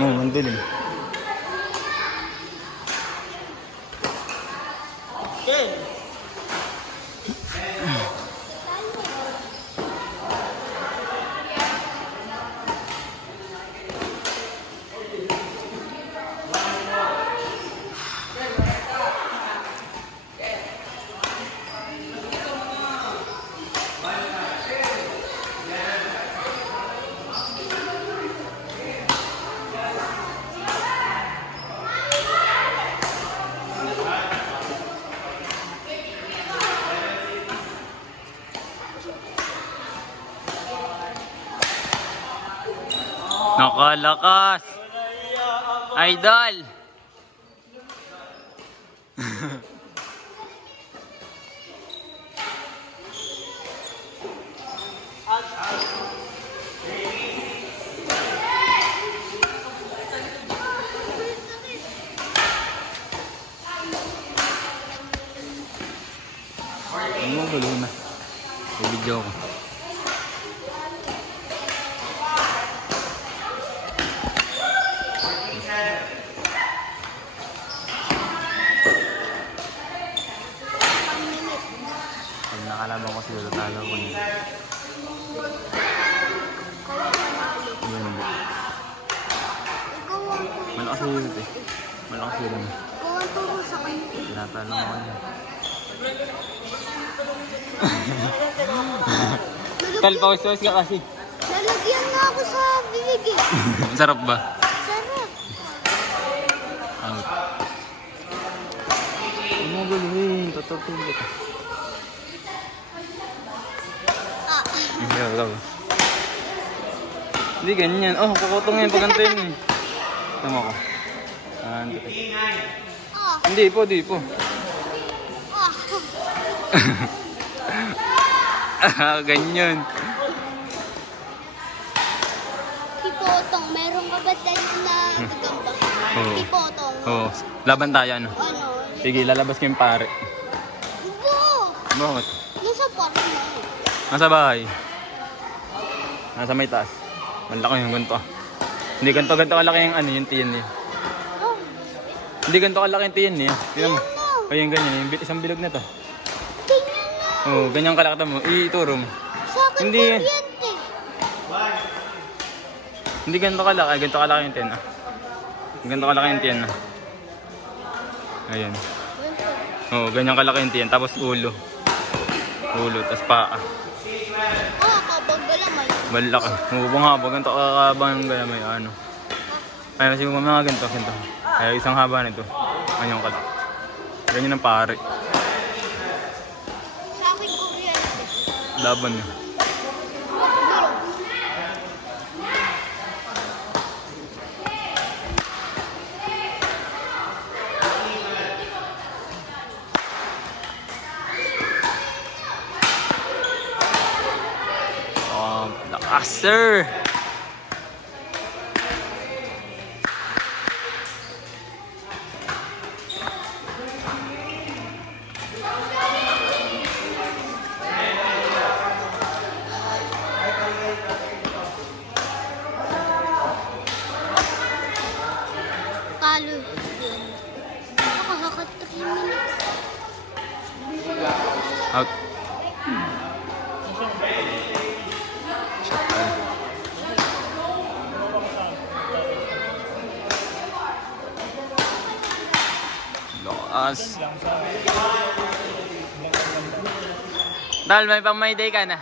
Oo, mandilim. Okay. Nakalakas! Idol! Ano mo gulo na? May video ko. Pag nakalaban ko sila, talo ko niya. Yun. Malakas yun eh. Malakas yun. Tinatalo ko niya. Kalpawas-pawas ka kasi. Lalagyan nga ako sa bibig eh. Sarap ba? Sarap. Out. Ano mo guluhin? Tutulog ka. Hindi ganyan. Oh, kukutong nga yung pagantayin eh. Tama ko. Hindi po, di po. Ganyan. Tipotong, meron ka ba dyan na gagamba? Oo. Tipotong. Oo. Laban tayo ano? Ano? Sige, lalabas ko yung pare. Go! Bakit? Nasa papa mo. Nasa bahay. Nasa may taas. Malaki yung ganito. Hindi ganito kalaki yung ano, yung tiyan niya. Oh, Hindi ganito kalaki yung tiyan niya. Tingnan mo. ano? O yung ganyan, yung isang bilog na to. Tingnan na. Oo, ganyan kalaki mo. Ituro mo. Sa akin Hindi. kuryente. Hindi ganito kalaki. Ganito kalaki yung tiyan. Ganito kalaki yung tiyan. Ayan. Oo, ganyan kalaki yung tiyan. Tapos ulo. Ulo, tapos paa. Ah, kapag galamay. Balak. Hubong haba. Ganito kakabang galamay. Ano. Kaya kasi mga ganito. Kaya isang haba nito. Ganyan kalaki. Ganyan ang pare. Sa akin kuryente. Laban niya. Lakas, sir! Talo yun. Nakakaka 3 minutes. Out. Lakas. Dal, may pang-Mayday ka na.